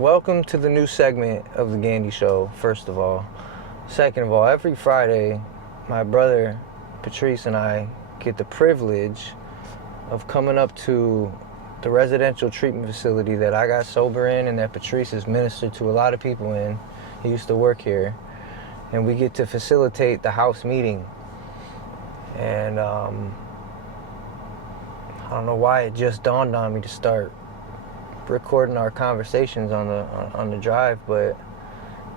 Welcome to the new segment of the Gandee show, first of all. Second of all, every Friday, my brother Patrice and I get the privilege of coming up to the residential treatment facility that I got sober in and that Patrice has ministered to a lot of people in. He used to work here. And we get to facilitate the house meeting. And I don't know why it just dawned on me to start recording our conversations on the drive, but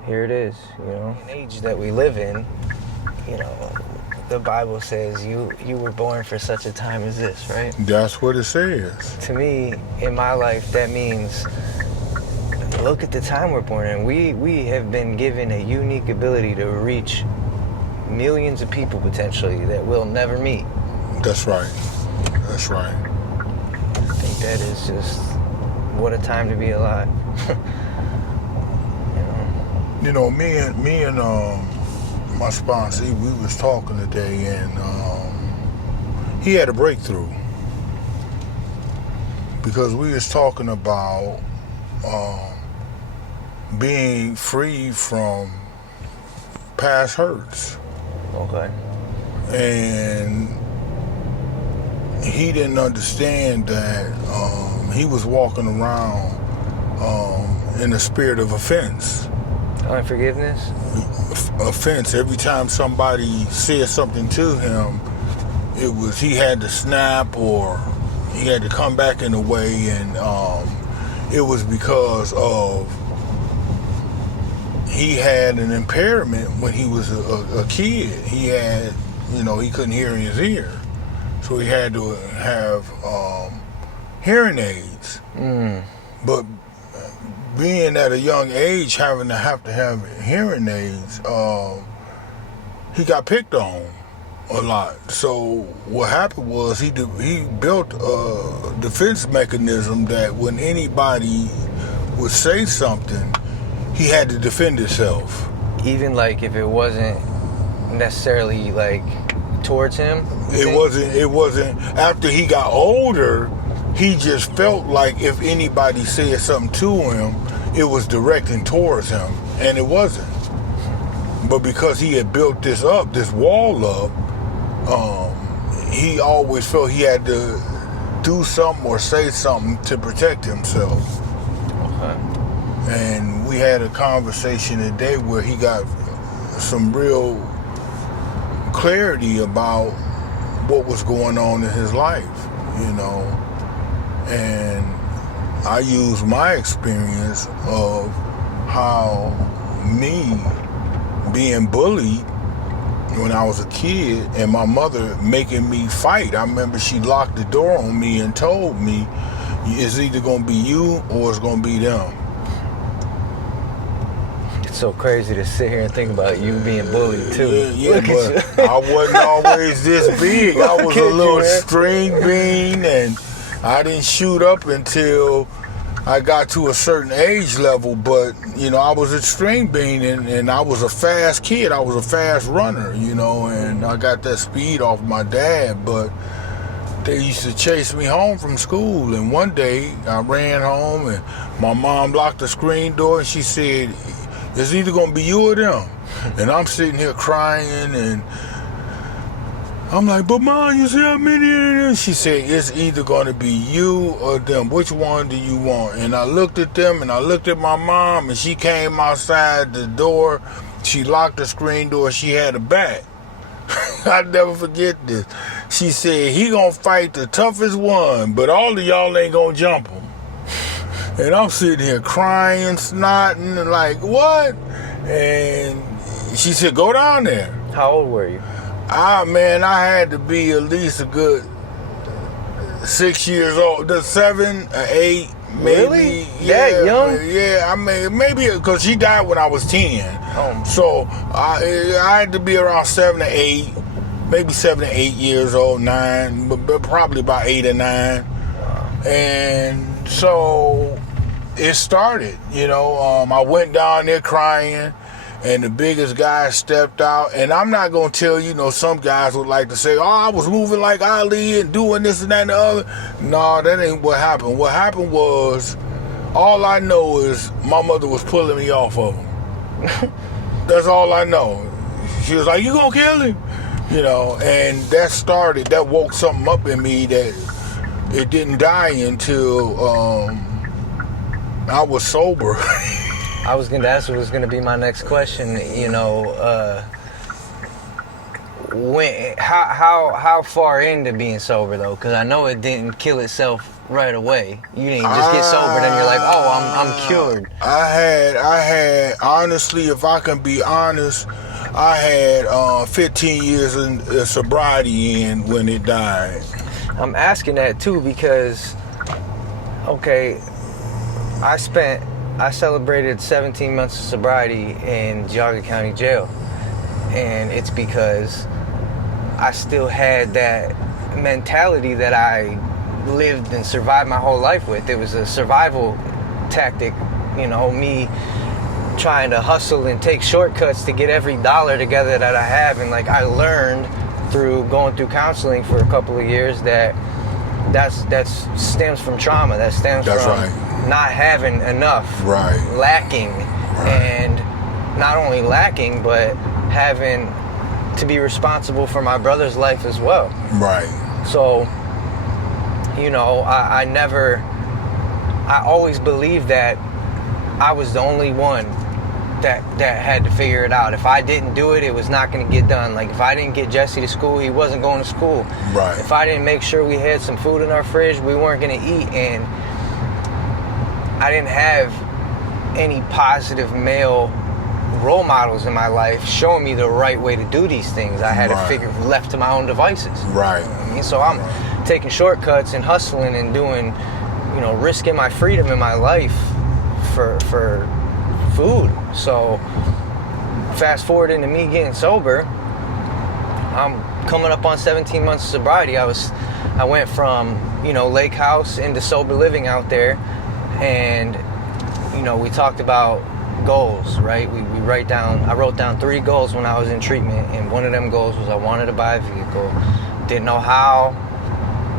here it is, you know. In the age that we live in, you know, the Bible says you were born for such a time as this, right? That's what it says. To me, in my life, that means look at the time we're born in. We have been given a unique ability to reach millions of people potentially that we'll never meet. That's right. That's right. I think that is just what a time to be alive. You know, me and my sponsor, we was talking today, and he had a breakthrough because we was talking about being free from past hurts. Okay. And he didn't understand that he was walking around in the spirit of offense. Unforgiveness? Offense. Every time somebody said something to him, it was he had to snap or he had to come back in a way, and it was because of he had an impairment when he was a kid. He had, you know, he couldn't hear in his ear, so he had to have hearing aids. But being at a young age, having to have hearing aids, he got picked on a lot. So what happened was he built a defense mechanism that when anybody would say something, he had to defend himself. Even like if it wasn't necessarily like towards him? It wasn't. After he got older, he just felt like if anybody said something to him, it was directing towards him, and it wasn't. But because he had built this wall up, he always felt he had to do something or say something to protect himself. Okay. And we had a conversation today where he got some real clarity about what was going on in his life, you know. And I use my experience of how me being bullied when I was a kid and my mother making me fight. I remember she locked the door on me and told me, it's either going to be you or it's going to be them. It's so crazy to sit here and think about you being bullied too. Yeah, but I wasn't always this big. I was a little string bean, and I didn't shoot up until I got to a certain age level. But, you know, I was a string bean, and I was a fast kid. I was a fast runner, you know, and I got that speed off my dad. But they used to chase me home from school, and one day I ran home, and my mom locked the screen door, and she said, it's either going to be you or them. And I'm sitting here crying, and I'm like, but Mom, you see how many of them? She said, it's either going to be you or them. Which one do you want? And I looked at them, and I looked at my mom, and she came outside the door. She locked the screen door. She had a bat. I'll never forget this. She said, he going to fight the toughest one, but all of y'all ain't going to jump him. And I'm sitting here crying, snotting, like, what? And she said, go down there. How old were you? Man, I had to be at least a good 6 years old. 7 or 8, maybe. Really? Yeah, that young? Yeah, I mean, maybe because she died when I was 10. So I had to be around 7 or 8, maybe 7 or 8 years old, 9, but probably about 8 or 9. And so it started, you know. I went down there crying, and the biggest guy stepped out. And I'm not going to tell you, some guys would like to say, oh, I was moving like Ali and doing this and that and the other. No, that ain't what happened. What happened was All I know is my mother was pulling me off of him. That's all I know. She was like, "You gonna kill him?" You know, and that woke something up in me that it didn't die until I was sober. That was gonna be my next question. You know, how far into being sober though? Because I know it didn't kill itself right away. You didn't just get sober, then you're like, oh, I'm cured. I had honestly, if I can be honest, I had 15 years in sobriety in when it died. I'm asking that too because, okay, I celebrated 17 months of sobriety in Geauga County Jail, and it's because I still had that mentality that I lived and survived my whole life with. It was a survival tactic, you know, me trying to hustle and take shortcuts to get every dollar together that I have. And like I learned through going through counseling for a couple of years that stems from trauma. That stems from not having enough, lacking, and not only lacking, but having to be responsible for my brother's life as well. Right. So, you know, I always believed that I was the only one that had to figure it out. If I didn't do it, it was not going to get done. Like if I didn't get Jesse to school, he wasn't going to school. Right. If I didn't make sure we had some food in our fridge, we weren't going to eat. And I didn't have any positive male role models in my life showing me the right way to do these things. I had to figure left to my own devices. Right. I mean, so I'm taking shortcuts and hustling and doing, you know, risking my freedom in my life for food. So fast forward into me getting sober, I'm coming up on 17 months of sobriety. I went from, you know, lake house into sober living out there, and you know, we talked about goals, right? I wrote down 3 goals when I was in treatment, and one of them goals was I wanted to buy a vehicle. Didn't know how,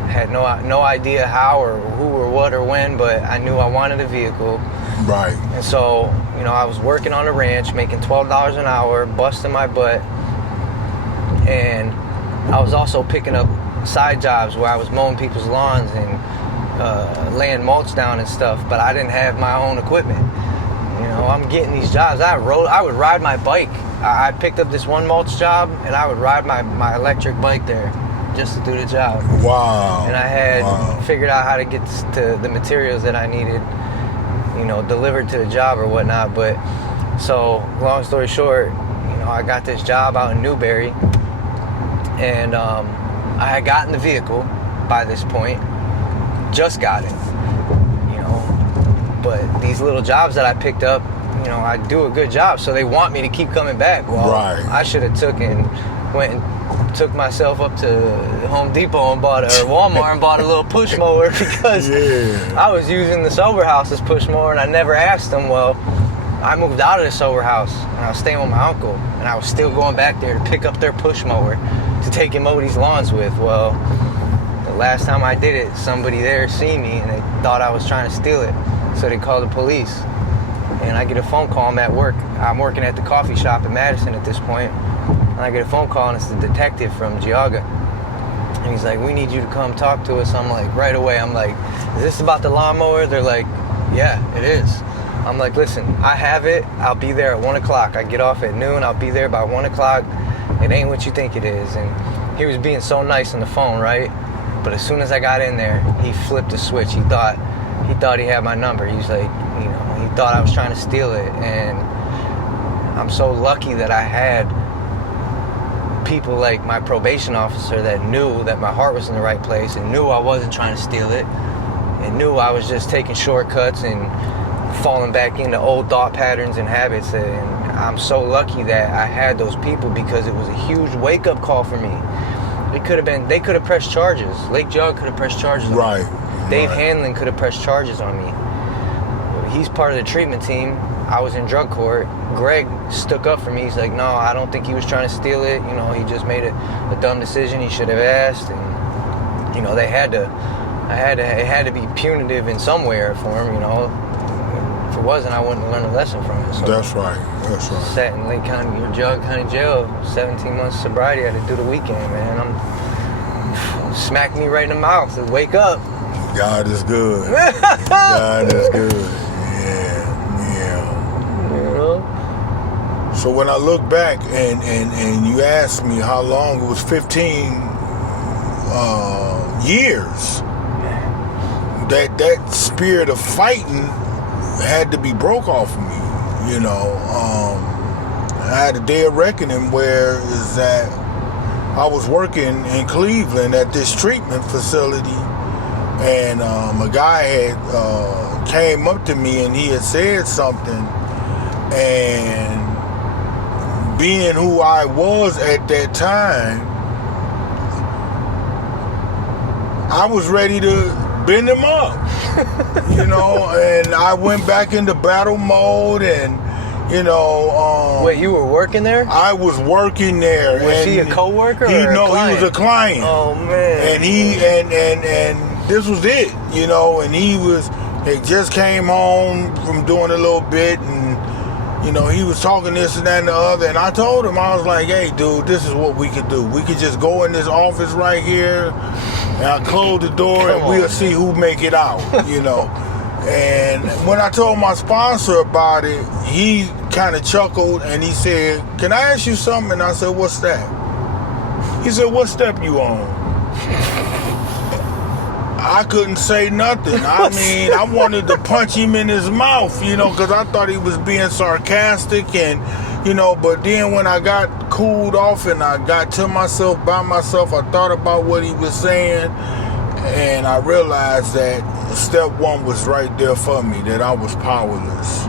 had no idea how or who or what or when, but I knew I wanted a vehicle. Right. And so, you know, I was working on a ranch, making $12 an hour, busting my butt, and I was also picking up side jobs where I was mowing people's lawns and laying mulch down and stuff, but I didn't have my own equipment. You know, I'm getting these jobs. I would ride my bike. I picked up this one mulch job, and I would ride my electric bike there just to do the job. Wow. And I had figured out how to get to the materials that I needed, you know, delivered to the job or whatnot. But so, long story short, you know, I got this job out in Newberry, and I had gotten the vehicle by this point, just got it, you know. But these little jobs that I picked up, you know, I do a good job, so they want me to keep coming back. Well, I should have went and took myself up to Home Depot and Walmart and bought a little push mower because I was using the sober house's push mower, and I never asked them. Well, I moved out of the sober house and I was staying with my uncle, and I was still going back there to pick up their push mower to take him mow these lawns with. Well, the last time I did it, somebody there seen me and they thought I was trying to steal it, so they called the police. And I get a phone call. I'm at work. I'm working at the coffee shop in Madison at this point. And I get a phone call, and it's the detective from Geauga. And he's like, "We need you to come talk to us." I'm like, right away, I'm like, "Is this about the lawnmower?" They're like, "Yeah, it is." I'm like, "Listen, I have it. I'll be there at 1 o'clock. I get off at noon. I'll be there by 1 o'clock. It ain't what you think it is." And he was being so nice on the phone, right? But as soon as I got in there, he flipped the switch. He thought he had my number. He's like, you know, he thought I was trying to steal it. And I'm so lucky that I had people like my probation officer that knew that my heart was in the right place and knew I wasn't trying to steal it and knew I was just taking shortcuts and falling back into old thought patterns and habits. And I'm so lucky that I had those people, because it was a huge wake-up call for me. They could have pressed charges. Lake Geauga could have pressed charges on me. Dave Hanlon could have pressed charges on me. He's part of the treatment team. I was in drug court. Greg stuck up for me. He's like, "No, I don't think he was trying to steal it. You know, he just made a dumb decision. He should have asked." And, you know, it had to be punitive in some way for him, you know. If it wasn't, I wouldn't have learned a lesson from it. So That's right. That's right. sat in Lake County or Jug County Jail, 17 months sobriety. I had to do the weekend, man. Smacked me right in the mouth. Said, wake up. God is good. God is good. Yeah. You know? So when I look back and you asked me how long, it was 15 years. That spirit of fighting had to be broke off of me. You know, I had a day of reckoning where is that I was working in Cleveland at this treatment facility, and a guy had came up to me and he had said something, and being who I was at that time, I was ready to bend him up, you know, and I went back into battle mode, and you know. Wait, you were working there? I was working there. Was he a coworker? He or a client? He was a client. Oh man! And he and this was it, you know. And he just came home from doing a little bit, and you know, he was talking this and that and the other. And I told him, I was like, hey, dude, this is what we could do. We could just go in this office right here, and I close the door, and we'll see who make it out, you know. And when I told my sponsor about it, he kind of chuckled and he said, can I ask you something? And I said, what's that? He said, what step you on? I couldn't say nothing. I mean, I wanted to punch him in his mouth, you know, because I thought he was being sarcastic, and, you know, but then when I got cooled off and I got to myself by myself, I thought about what he was saying, and I realized that step one was right there for me, that I was powerless.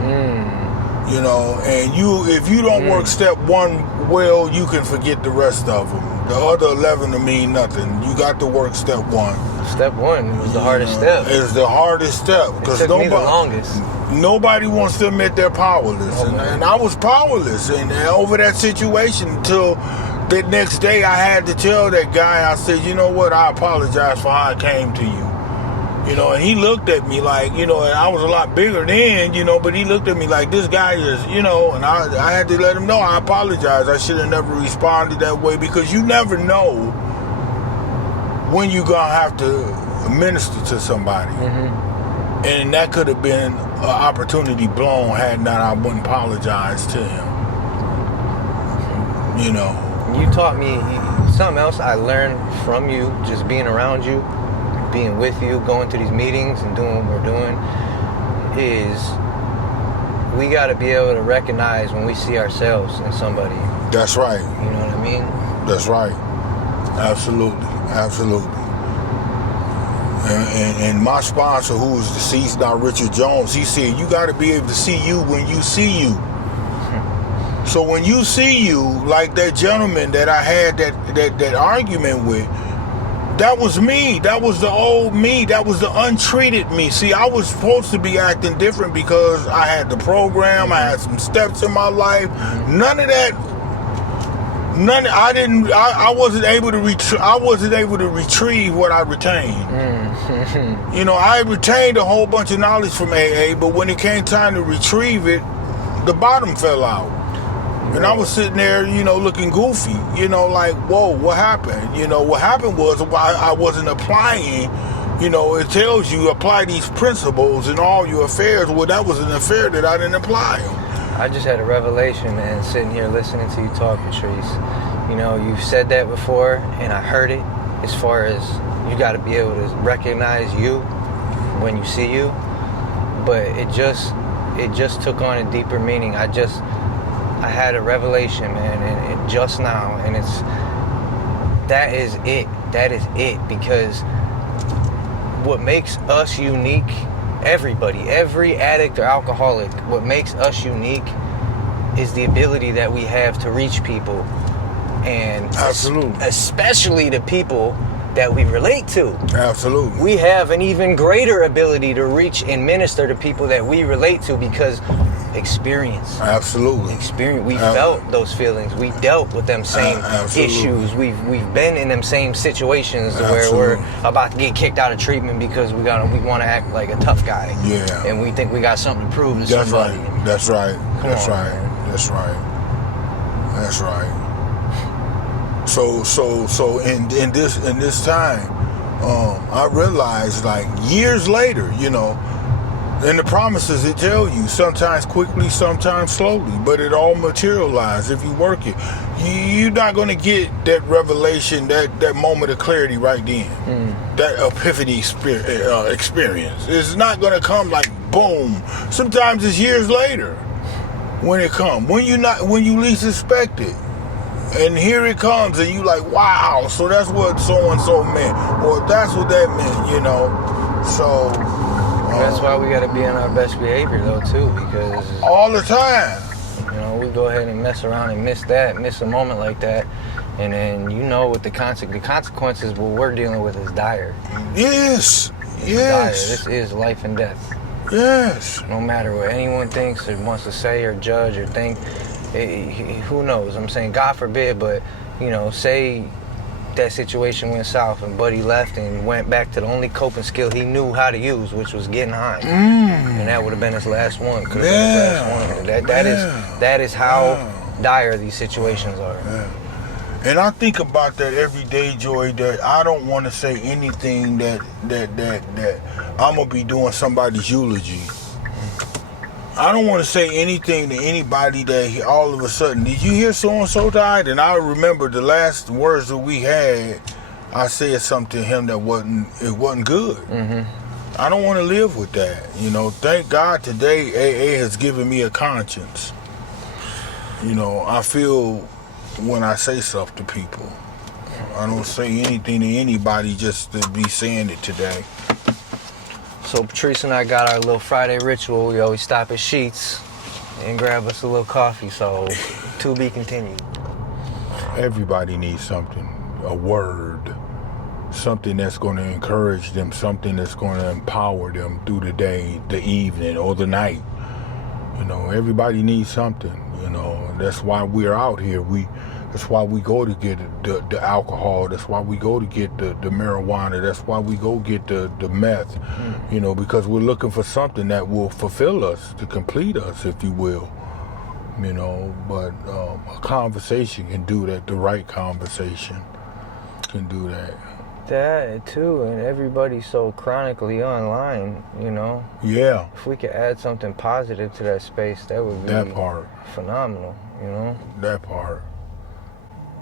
You know, and if you don't work step one well, you can forget the rest of them. The other 11 will mean nothing. You got to work step one. Step one was the hardest step. It's the hardest step. It took me the longest. Nobody wants to admit they're powerless. And I was powerless. And over that situation until the next day, I had to tell that guy, I said, you know what, I apologize for how I came to you. You know, and he looked at me like, you know, and I was a lot bigger then, you know, but he looked at me like, this guy is, you know, and I had to let him know, I apologize. I should have never responded that way, because you never know when you're going to have to minister to somebody. And that could have been an opportunity blown had not I wouldn't apologize to him. You know. You taught me something else I learned from you, just being around you, being with you, going to these meetings and doing what we're doing, is we got to be able to recognize when we see ourselves in somebody. That's right. You know what I mean? That's right. Absolutely. Absolutely. And my sponsor, who is deceased now, Richard Jones, he said, you got to be able to see you when you see you. So when you see you, like that gentleman that I had that argument with, that was me. That was the old me. That was the untreated me. See, I was supposed to be acting different because I had the program. I had some steps in my life. None of that. I wasn't able to retrieve what I retained. You know, I retained a whole bunch of knowledge from AA, but when it came time to retrieve it, the bottom fell out. And I was sitting there, you know, looking goofy, you know, like, whoa, what happened? You know, what happened was I wasn't applying, you know, it tells you apply these principles in all your affairs. Well, that was an affair that I didn't apply them. I just had a revelation, man, sitting here listening to you talk, Patrice. You know, you've said that before, and I heard it, as far as you got to be able to recognize you when you see you. But it just took on a deeper meaning. I had a revelation, man, and just now, and that is it, because what makes us unique, every addict or alcoholic, what makes us unique is the ability that we have to reach people, and absolutely, especially the people that we relate to. Absolutely. We have an even greater ability to reach and minister to people that we relate to, because Absolutely. We felt those feelings. We dealt with them same issues. We've been in them same situations where we're about to get kicked out of treatment because we want to act like a tough guy. Yeah. And we think we got something to prove to somebody. That's right. That's right. So in this time, I realized, like, years later, you know, and the promises it tell you, sometimes quickly, sometimes slowly, but it all materializes if you work it. You're not going to get that revelation, that moment of clarity right then. That epiphany experience. It's not going to come like boom. Sometimes it's years later when it comes. When you least expect it. And here it comes, and you like, wow, so that's what so-and-so meant, or that's what that meant, you know. So that's why we got to be on our best behavior, though, too, because all the time, you know, we go ahead and mess around and miss a moment like that, and then you know what the consequences what we're dealing with is dire. Yes. Dire. This is life and death. Yes. No matter what anyone thinks or wants to say or judge or think. Who knows? I'm saying God forbid, but you know, say that situation went south and Buddy left and went back to the only coping skill he knew how to use, which was getting high, and that would have been his last one. Could have been his last one. That is how dire these situations are. Yeah. And I think about that every day, Joy. That I don't want to say anything that I'm gonna be doing somebody's eulogy. I don't want to say anything to anybody that all of a sudden, did you hear so-and-so died? And I remember the last words that we had, I said something to him that wasn't good. I don't want to live with that. You know, thank God today AA has given me a conscience. You know, I feel when I say stuff to people. I don't say anything to anybody just to be saying it today. So Patrice and I got our little Friday ritual. We always stop at Sheets and grab us a little coffee. So to be continued. Everybody needs something, a word, something that's going to encourage them, something that's going to empower them through the day, the evening, or the night. You know, everybody needs something. You know, that's why we're out here. That's why we go to get the alcohol. That's why we go to get the marijuana. That's why we go get the meth. You know, because we're looking for something that will fulfill us, to complete us, if you will. You know, but a conversation can do that. The right conversation can do that. That too, and everybody's so chronically online, you know. Yeah. If we could add something positive to that space, that would be that part phenomenal, you know. That part.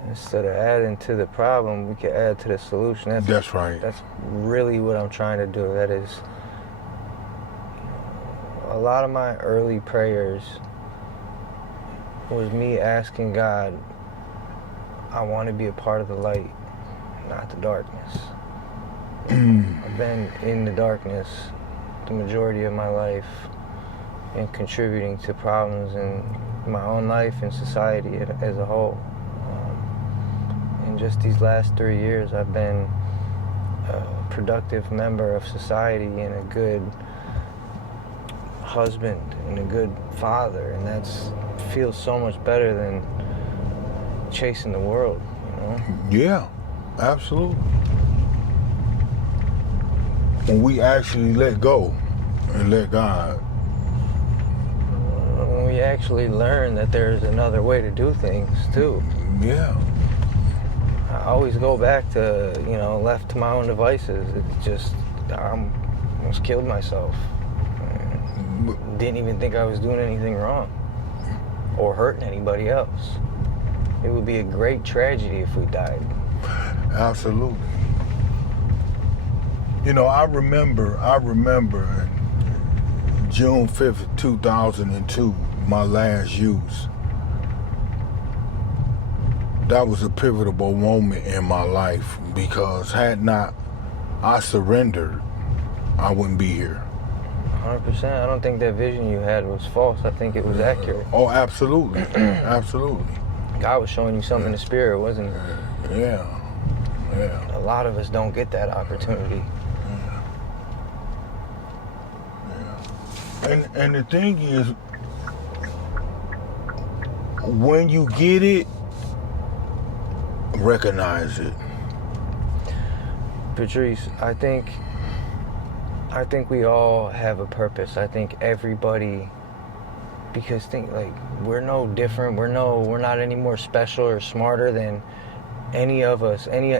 Instead of adding to the problem, we could add to the solution. That's right. That's really what I'm trying to do. That is, a lot of my early prayers was me asking God, I want to be a part of the light, not the darkness. I've been in the darkness the majority of my life and contributing to problems in my own life and society as a whole. And just these last 3 years, I've been a productive member of society and a good husband and a good father, and that's feels so much better than chasing the world, you know? Yeah, absolutely. When we actually let go and let God. When we actually learn that there's another way to do things, too. Yeah. I always go back to, you know, left to my own devices. It's just, I almost killed myself. Didn't even think I was doing anything wrong or hurting anybody else. It would be a great tragedy if we died. Absolutely. You know, I remember June 5th, 2002, my last use. That was a pivotal moment in my life, because had not I surrendered, I wouldn't be here. 100%. I don't think that vision you had was false. I think it was accurate. Oh, absolutely. Absolutely. God was showing you something in the spirit, wasn't it? Yeah. A lot of us don't get that opportunity. And the thing is, when you get it, recognize it. Patrice, I think we all have a purpose. I think everybody, because we're no different. We're not any more special or smarter than any of us, any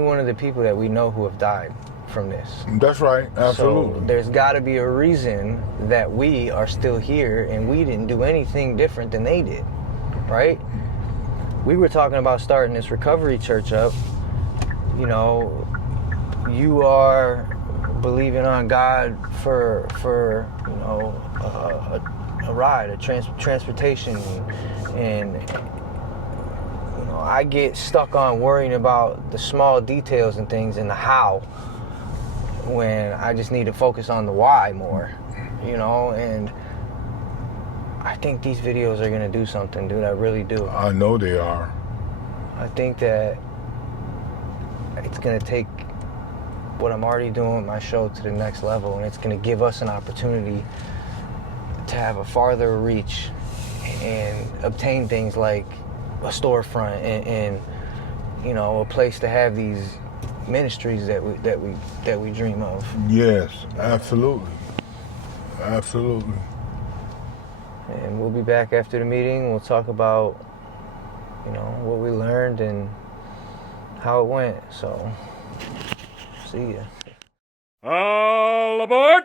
one of the people that we know who have died from this. That's right, absolutely. So there's got to be a reason that we are still here and we didn't do anything different than they did, right? We were talking about starting this recovery church up. You know, you are believing on God for you know, a ride, a transportation, and you know, I get stuck on worrying about the small details and things and the how, when I just need to focus on the why more, you know. And I think these videos are gonna do something, dude. I really do. I know they are. I think that it's gonna take what I'm already doing with my show to the next level, and it's gonna give us an opportunity to have a farther reach and obtain things like a storefront and you know, a place to have these ministries that we dream of. Yes, absolutely. Absolutely. And we'll be back after the meeting. We'll talk about, you know, what we learned and how it went. So, see ya. All aboard!